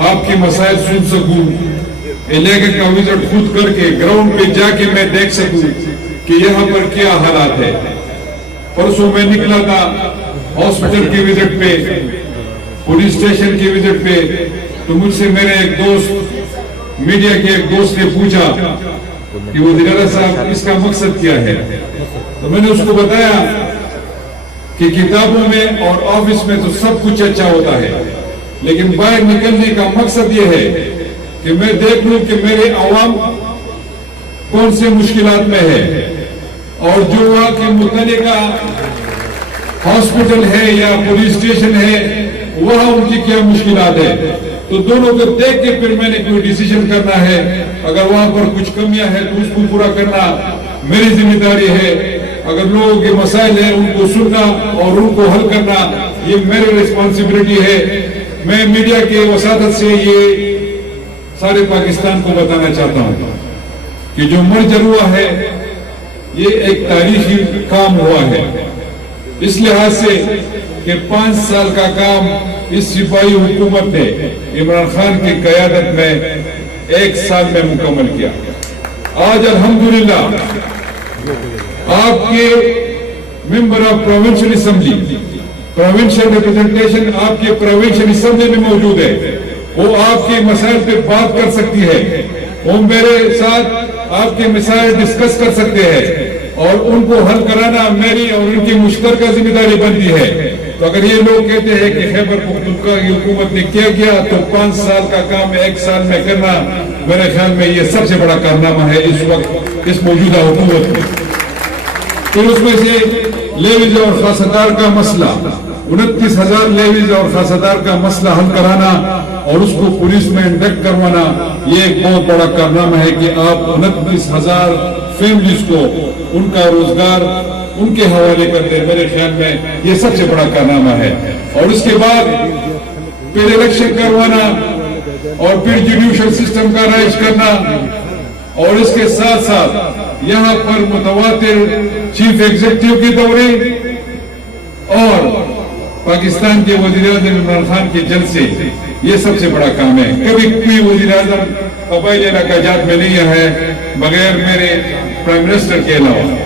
آپ کی مسائل سن سکوں، علاقے کا وزٹ خود کر کے گراؤنڈ پہ جا کے میں دیکھ سکوں کہ یہاں پر کیا حالات ہے۔ پرسوں میں نکلا تھا ہاسپٹل کی وزٹ پہ، پولیس اسٹیشن کی وزٹ پہ، تو مجھ سے میرے ایک دوست، میڈیا کے ایک دوست نے پوچھا کہ وزیر اعلیٰ صاحب اس کا مقصد کیا ہے؟ تو میں نے اس کو بتایا کہ کتابوں میں اور آفس میں تو سب کچھ اچھا ہوتا ہے، لیکن باہر نکلنے کا مقصد یہ ہے کہ میں دیکھ لوں کہ میرے عوام کون سے مشکلات میں ہے، اور جو وہاں کے متعلقہ ہاسپٹل ہے یا پولیس اسٹیشن ہے وہاں ان کی کیا مشکلات ہے، تو دونوں کو دیکھ کے پھر میں نے کوئی ڈیسیژن کرنا ہے۔ اگر وہاں پر کچھ کمیاں ہیں تو اس کو پورا کرنا میری ذمہ داری ہے، اگر لوگوں کے مسائل ہیں ان کو سننا اور ان کو حل کرنا یہ میری ریسپانسبلٹی ہے۔ میں میڈیا کے وساطت سے یہ سارے پاکستان کو بتانا چاہتا ہوں کہ جو مرجر ہوا ہے یہ ایک تاریخی کام ہوا ہے، اس لحاظ سے کہ 5 سال کا کام اس سپاہی حکومت نے عمران خان کی قیادت میں 1 سال میں مکمل کیا۔ آج الحمدللہ آپ کے member of provincial assembly, provincial representation آپ کے پروونشل اسمبلی میں موجود ہے، وہ آپ کے مسائل پہ بات کر سکتی ہے، وہ میرے ساتھ آپ کے مسائل ڈسکس کر سکتے ہیں، اور ان کو حل کرانا میری اور ان کی مشترکہ ذمہ داری بنتی ہے۔ تو اگر یہ لوگ کہتے ہیں کہ خیبر پختونخوا کی حکومت نے کیا تو 5 سال کا کام 1 سال میں کرنا، میرے خیال میں یہ سب سے بڑا کارنامہ ہے اس وقت اس موجودہ حکومت میں۔ پھر اس میں سے لیویز اور خاصدار کا مسئلہ، 29,000 لیویز اور خاصدار کا مسئلہ حل کرانا اور اس کو پولیس میں انڈکٹ کروانا، یہ ایک بہت بڑا کارنامہ ہے کہ آپ 29,000 فیملیز کو ان کا روزگار ان کے حوالے کرتے، میرے خیال میں یہ سب سے بڑا کارنامہ ہے۔ اور اس کے بعد پھر الیکشن کروانا اور پھر جوڈیشل سسٹم کا رائج کرنا، اور اس کے ساتھ ساتھ یہاں پر متواتر چیف ایگزیکٹو کی دورے اور پاکستان کے وزیر اعظم عمران خان کے جلسے، یہ سب سے بڑا کام ہے۔ کبھی کوئی وزیر اعظم قبائلی علاقہ جات میں نہیں ہے بغیر میرے پرائم منسٹر کے علاوہ۔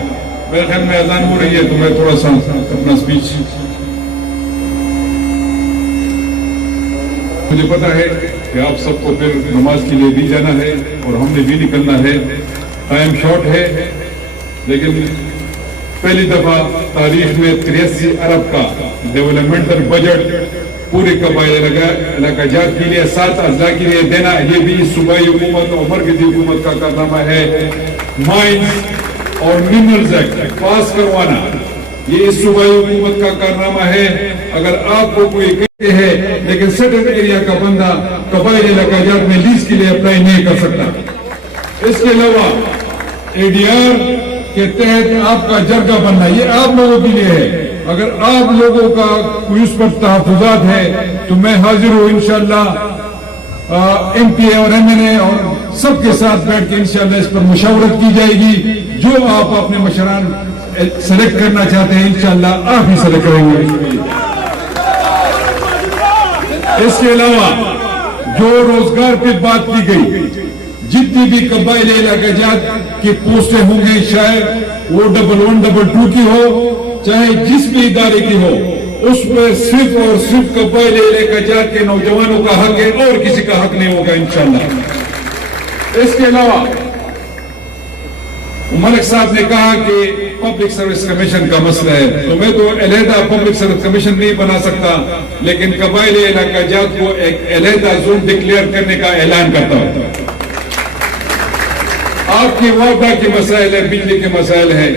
میرے خیال میں اذان ہو رہی ہے تو میں تھوڑا سا اپنا سپیچ، مجھے پتا ہے کہ آپ سب کو پھر نماز کے لیے بھی جانا ہے اور ہم نے بھی نکلنا ہے، ٹائم شارٹ ہے، لیکن پہلی دفعہ تاریخ میں 83 ارب کا ڈیولپمنٹل بجٹ پورے قبائلی علاقہ جات کے لیے 7 اضلاع کے لیے دینا، یہ بھی اس صوبائی حکومت اور مرکزی حکومت کا کارنامہ ہے۔ مائنز اور منرلز ایکٹ پاس کروانا، یہ اس صوبائی حکومت کا کارنامہ ہے۔ اگر آپ کو کوئی کہتے ہیں لیکن سٹل ایریا کا بندہ قبائلی علاقہ جات میں لیز کے لیے اپلائی نہیں کر سکتا۔ اس کے علاوہ ADR کے تحت آپ کا جرگہ بننا، یہ آپ لوگوں کے لیے ہے۔ اگر آپ لوگوں کا کوئی اس پر تحفظات ہے تو میں حاضر ہوں انشاءاللہ، MP اور MNA اور سب کے ساتھ بیٹھ کے انشاءاللہ اس پر مشاورت کی جائے گی۔ جو آپ اپنے مشران سلیکٹ کرنا چاہتے ہیں انشاءاللہ آپ ہی سلیکٹ کریں گے۔ اس کے علاوہ جو روزگار پہ بات کی گئی، جتنی بھی قبائلی علاقہ جات کی پوسٹیں ہوں گی، شاید وہ 1-1 2 کی ہو، چاہے جس بھی ادارے کی ہو، اس میں صرف اور صرف قبائلی علاقہ جات کے نوجوانوں کا حق ہے اور کسی کا حق نہیں ہوگا انشاءاللہ۔ اس کے علاوہ ملک صاحب نے کہا کہ پبلک سروس کمیشن کا مسئلہ ہے، تو میں تو علیحدہ پبلک سروس کمیشن نہیں بنا سکتا، لیکن قبائلی علاقہ جات کو ایک علیحدہ زون ڈکلیئر کرنے کا اعلان کرتا ہوں۔ آپ کی وابہ کے مسائل ہیں، بجلی کے مسائل ہیں،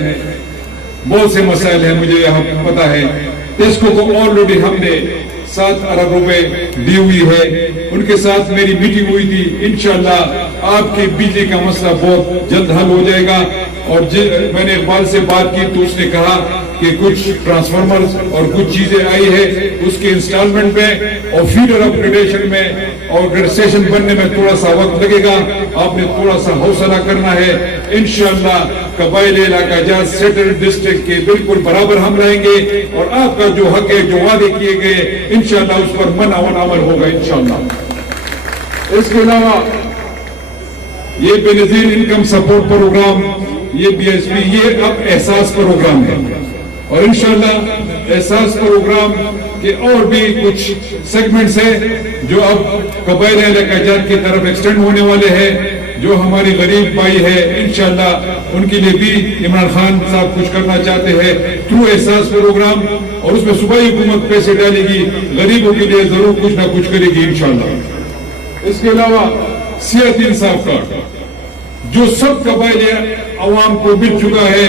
بہت سے مسائل ہیں، مجھے یہاں پتا ہے۔ ٹیسکو کو آلریڈی ہم نے 7 ارب روپے دی ہوئی ہے، ان کے ساتھ میری میٹنگ ہوئی تھی، انشاءاللہ آپ کے بجلی کا مسئلہ بہت جلد حل ہو جائے گا۔ اور میں نے اقبال سے بات کی تو اس نے کہا کہ کچھ ٹرانسفارمرز اور کچھ چیزیں آئی ہے اس کے انسٹالمنٹ میں اور فیڈر اپگریڈیشن میں اور گریڈ اسٹیشن بننے میں تھوڑا سا وقت لگے گا، آپ نے تھوڑا سا حوصلہ کرنا ہے۔ انشاءاللہ قبائلی علاقہ جات سیٹل ڈسٹرکٹ کے بالکل برابر ہم رہیں گے، اور آپ کا جو حق ہے، جو وعدے کیے گئے، انشاءاللہ اس پر منع و عمل ہوگا انشاءاللہ۔ اس کے علاوہ یہ بے نظیر انکم سپورٹ پروگرام، یہ BSP، یہ اب احساس پروگرام ہے، اور انشاءاللہ احساس پروگرام کے اور بھی کچھ سیگمنٹس ہیں جو اب قبائلی علاقہ جات کی طرف ایکسٹینڈ ہونے والے ہیں. جو ہماری غریب بھائی ہے انشاءاللہ ان کے لیے بھی عمران خان صاحب کچھ کرنا چاہتے ہیں تھرو احساس پروگرام، اور اس میں صوبائی حکومت پیسے ڈالے گی، غریبوں کے لیے ضرور کچھ نہ کچھ کرے گی انشاءاللہ. اس کے علاوہ صحت انصاف کارڈ جو سب قبائلی عوام کو مل چکا ہے،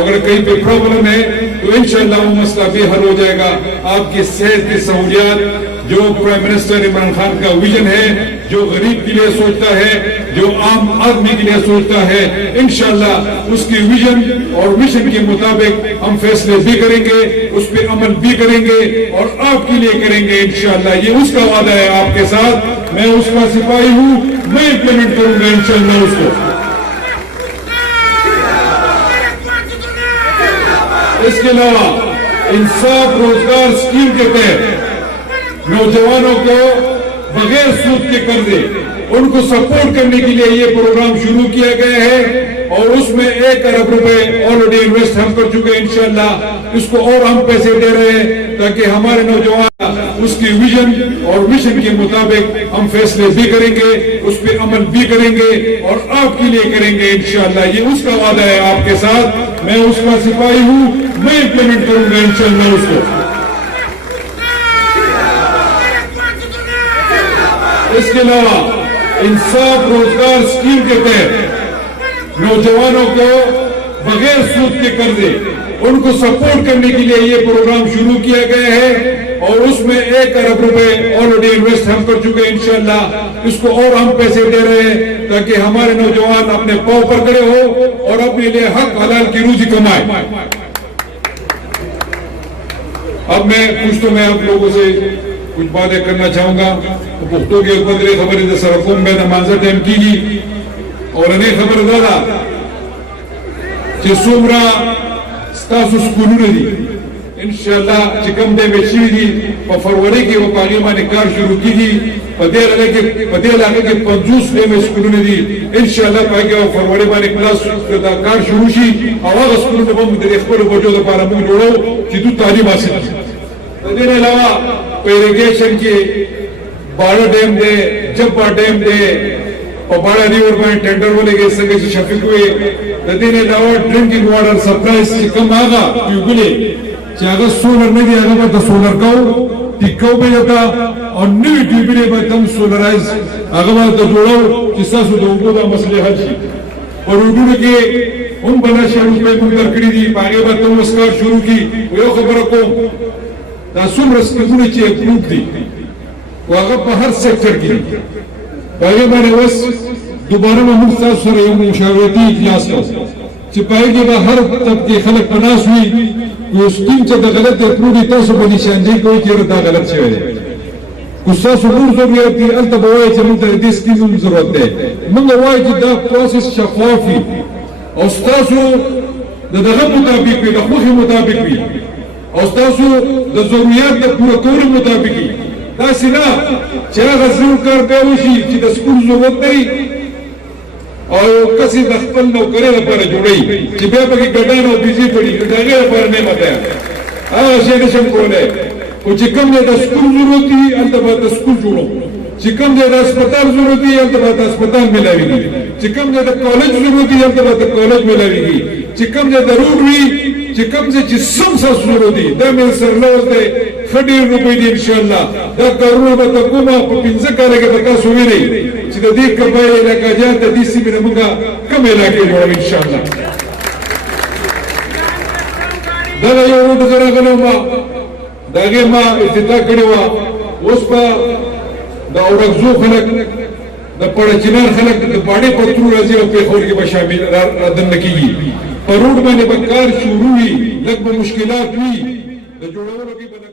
اگر کہیں پہ پرابلم ہے تو انشاءاللہ وہ مسئلہ بھی حل ہو جائے گا. آپ کی صحت کی سہولیات جو پرائم منسٹر عمران خان کا ویژن ہے، جو غریب کے لیے سوچتا ہے، جو عام آدمی کے لیے سوچتا ہے، انشاءاللہ اس کی ویژن اور مشن کے مطابق ہم فیصلے بھی کریں گے، اس پہ عمل بھی کریں گے اور آپ کے لیے کریں گے انشاءاللہ. یہ اس کا وعدہ ہے آپ کے ساتھ، میں اس کا سپاہی ہوں، میں امپلیمنٹ کروں گا انشاءاللہ اس کو. اس کے علاوہ انصاف روزگار اسکیم کے تحت نوجوانوں کو بغیر سود کے قرضے ان کو سپورٹ کرنے کے لیے یہ پروگرام شروع کیا گیا ہے، اور اس میں 1 ارب روپے آلریڈی انویسٹ ہم کر چکے ہیں انشاءاللہ. اس کو اور ہم پیسے دے رہے ہیں تاکہ ہمارے نوجوان اس کی ویژن اور مشن کے مطابق ہم فیصلے بھی کریں گے، اس پہ عمل بھی کریں گے اور آپ کے لیے کریں گے انشاءاللہ. یہ اس کا وعدہ ہے آپ کے ساتھ، میں اس کا سپاہی ہوں، میں امپلیمنٹ کروں گا انشاءاللہ اس کو. اس کے علاوہ انصاف روزگار اسکیم کے تحت نوجوانوں کو بغیر سود کے قرضے ان کو سپورٹ کرنے کے لیے یہ پروگرام شروع کیا گیا ہے، اور اس میں 1 ارب روپے آلریڈی انویسٹ ہم کر چکے ہیں انشاءاللہ. اس کو اور ہم پیسے دے رہے ہیں تاکہ ہمارے نوجوان اپنے پاؤں پر کھڑے ہو اور اپنے لیے حق حلال کی روزی کمائے. اب میں آپ لوگوں سے کچھ باتیں کرنا چاہوں گا. پختو کے بدلے خبریں دے سرکوم میں نمازہ ٹائم کی گی اور انہیں خبر دادا کہ سومرا ستاسو سکولو دی انشاءاللہ چکم دے میں شیوی دی پا فروری کی وہ پاگیمانی کار شروع کی دی پدیل آگے کے 50 دے میں سکولو دی انشاءاللہ پاگی وہ فروری بانی کلاس کار شروع شی آواز سکولو نے بم در اخبر بجو دا پارا مو جوڑو چی تو تعلیم حاصل کی. دین علاوہ پیریگیشن کی باڑا ڈیم دے، جبا ڈیم دے، باڑا ریور بائن ٹینڈر والے گئے سکے سے شفق ہوئے. دین علاوہ ڈرنکنگ واٹر سپلائز سے کم آگا پیوگلے چی آگا سولر نہیں دی آگا با سولر کاؤ ٹکاؤ پہ جاتا اور نوی ٹیوبلے با تم سولرائز آگا با جوڑاؤ چی ساسو دوگو دا مسئلے حل شی. اور اردو نے کہ ان بنا شہروں پہ مندر کری دی آگے با تم اسکار شروع کی وہ خبر رکھو دا سم رسکتونے چی اپروب دی واغب پا ہر سیکٹر کی باگے بانے وس دوبارہ میں مختلف سر یوم مشاورتی اجلاس کا چپائے گی با ہر طبقے خلق پناس ہوئی کہ اس ٹیم چا دا غلط اپروبی تاسو بنی شانجی کوئی چیر دا غلط چھوئے کسا سنور ضروریت دی التا بوائی چا منتر دیس کی ضرورت ہے منگا وائی چی دا پروسس شفافی اور ستاسو دا غم مطابق بھی دا خوخی مطابق بھی اور ستاسو دا ضروریات دا پورا کوری مطابق بھی دا سنا چاہ غزرون کار پیوشی چی دا سکول ضرورت نہیں اور کسی دخپل نو کرے لپارا جوڑی چی بیا پاکی گڑان و بیزی پڑی گڑاگے لپارا نہیں مطایا آگا شیدشم کولے و چی کم دے دا سکول ضرورتی التبا دا سکول جوڑو چی کم دے دا اسپتال ضرورتی التبا دا اسپتال ملاوی گی چی کم دے دا کالج ضرورتی التبا دا کالج ملاوی گی چی کم دے دا روڈ وی چی کم دے چی سم سا ضرورتی دا میں سرلوز دے خڑیر روپی دی انشاءاللہ دا کارونا با تکوما پا پینزا کارے کے بتا سوی رہی چی دا دیکھ کبائی علاقہ جان دا دیسی میں نمونگا کم علاقے جوڑا انشاءاللہ. دا دا یو روڈ ذرا گلو ما دا گے ما افتتاح کڑی وا اس پا دا اورکزو خلق دا پڑا چنار خلق دا پاڑے پترو رازی و پیخور کی بشامل ردن لکی گی پر روڈ میں نے بکار شروع ہوئی لگ با مشکلات ہوئی دا جوڑا کی بنا